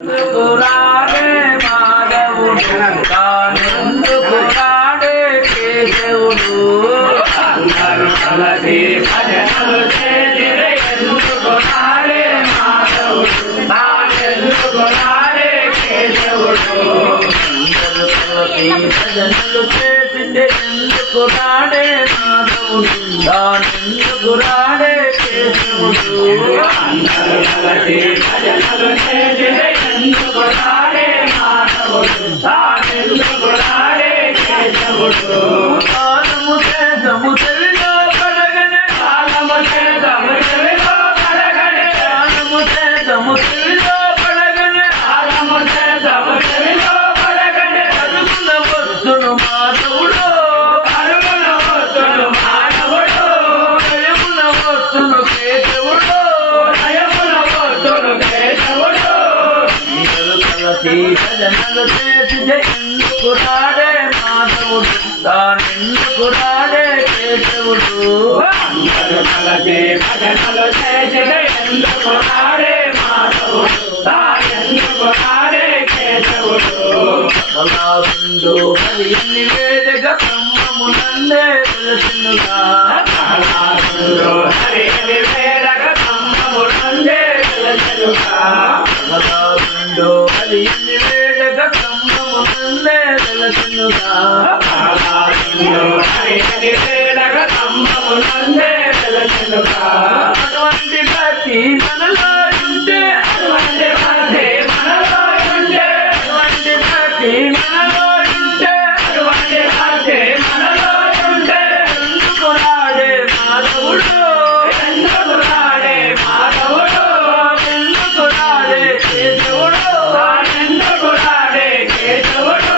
రాడే మాధవుడు తానెందుకు రాడే కేశవుడు భజనలు చేసిరే ఎందుకు రాడే మాధవుడు తానెందుకు రాడే కేశవుడు భజనలు చేసిండే ఎందుకు రాడే మాధవుడు తానెందుకు రాడే కేశవుడు భజనలు చేసిరే ఎందుకు రాడే మాధవుడు తానెందుకు రాడే కేశవుడు కాలము చేసము చెవిలో పడగనే కాలము చేసము చెవిలో పడగనే కాలము చేసము చెవిలో పడగనే కాలము చేసము చెవిలో పడగనే అరుగున వస్తును మాధవుడు అరుగున వస్తును మాధవుడు దయమున వస్తును కేశవుడు దయమున వస్తును కేశవుడు భజనలు చేసి ఎందుకు రాడే మాధవుడు తానెందుకు రాడే కేశవుడు భజనలు చేసి ఎందుకు రాడే మాధవుడు తానెందుకు రాడే కేశవుడు కమలాకుండు హరి ఎన్ని వేదగా బ్రహ్మమునందే వెలసినుగా కమలాకుండు హరి ఎన్ని వేదగా బ్రహ్మమునందే వెలసినుగా కమలాకుండు హరి ఎన్ని వేదగా బ్రహ్మమునందే వెలసినుగా కమలాకుండు హరి ఎన్ని వేదగా బ్రహ్మమునందే వెలసినుగా అటువంటి భక్తి మనలో ఉంటే అటువంటి భక్తి మనలో ఉంటే అటువంటి భక్తి మనలో ఉంటే అటువంటి భక్తి మనలో ఉంటే ఎందుకు రాడే మాధవుడు ఎందుకు రాడే మాధవుడు ఎందుకు రాడే కేశవుడు ఎందుకు రాడే కేశవుడు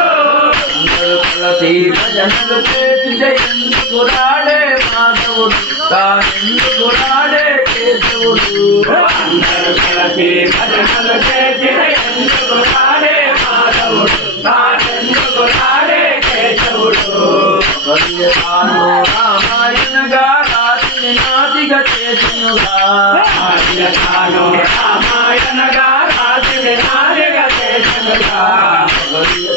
కలిసి భజనలు చేసిందే ఎందుకు రాడే మాధవుడు తానెందుకు రాడే కేశవుడు కలిసి భజనలు చేసిందే ఎందుకు రాడే మాధవుడు తానెందుకు రాడే కేశవుడు తాను రామాయణగా రాతిని నాటిగా చేసినుగా తాను రామాయణగా రాతిని నాటిగా చేసినుగా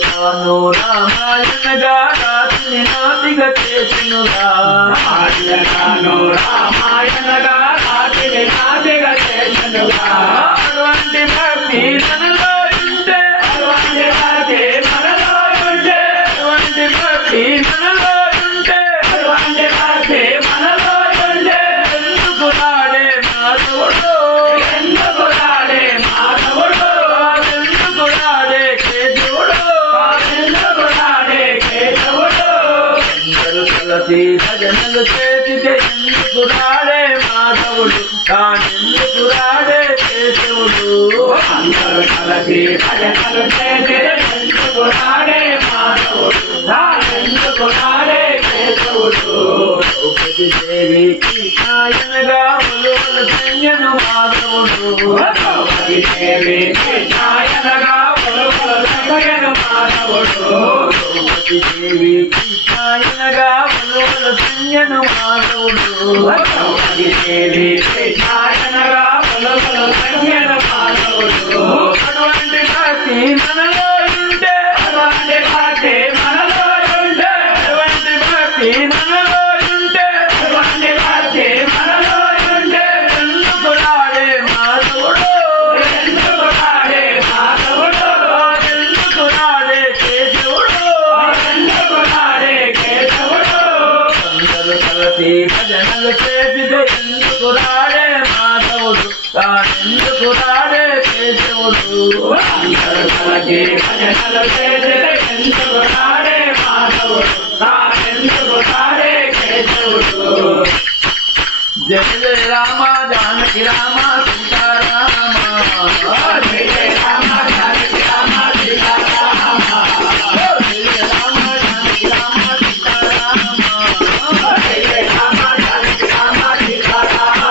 తాను రామాయణగా రాతిని నాటిగా చేసినుగా తాను రామాయణగా రాతిని నాటిగా చేసినుగా అటువంటి భక్తి మనలో ఉంటే అటువంటి భక్తి మనలో ఉంటే అటువంటి భక్తి మనలో ఉంటే అటువంటి భక్తి మనలో ఉంటే ఎందుకు రాడే మాధవుడు ఎందుకు రాడే మాధవుడు ఎందుకు రాడే కేశవుడు ఎందుకు రాడే కేశవుడు అందరూ కలిసి భజనలు చేసితే ఎందుకు రాడే మాధవుడు తానెందుకు రాడే కేశవుడు అందరూ కలిసి భజనలు చేసితే ఎందుకు రాడే మాధవుడు తానెందుకు రాడే కేశవుడు ద్రౌపది దేవికి నాయనగా ఒలువల సంజ్ఞను మాధవుడు ద్రౌపది దేవికి నాయనగా ఒలువల సంజ్ఞను మాధవుడు ద్రౌపది దేవికి నాయనగా ఒలువల సంజ్ఞను మాధవుడు ద్రౌపది దేవికి నాయనగా ఒలువల సంజ్ఞను మాధవుడు అటువంటి భక్తి మనలో ఉంటే అటువంటి భక్తి మనలో ఉంటే అటువంటి భక్తి మనలో ఉంటే అటువంటి భక్తి మనలో ఉంటే ఎందుకు రాడే మాధవుడు ఎందుకు రాడే మాధవుడు ఎందుకు రాడే కేశవుడు ఎందుకు రాడే కేశవుడు అందరూ కలిసి భజనలు చేసితే ఎందుకు రాడే మాధవుడు తానెందుకు రాడే కేశవుడు అందరూ కలిసి భజనలు చేసితే ఎందుకు రాడే మాధవుడు తానెందుకు రాడే కేశవుడు జయ జయ రామ జానకి రామ సీతారామ జయ జయ రామ జానకి రామ సీతారామ జయ జయ రామ జానకి రామ సీతారామ జయ జయ రామ జానకి రామ సీతారామ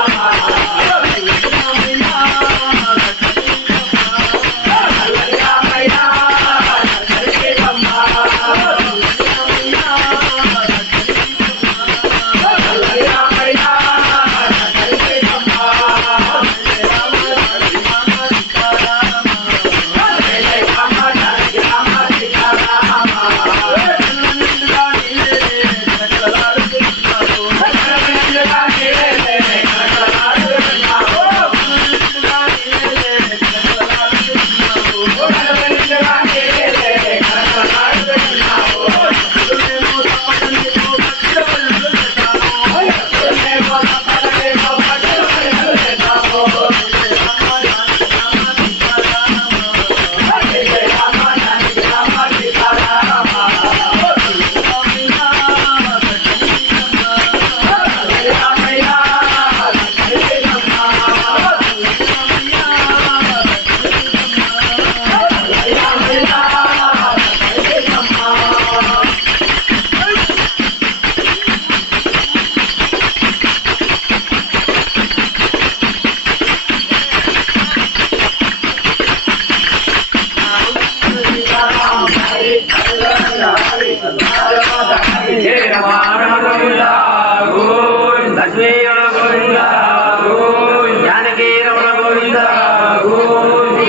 జయ రమారమ గోవింద గోవింద లక్ష్మీ రమణ గోవింద గోవింద జానకీ రమణ గోవింద గోవింద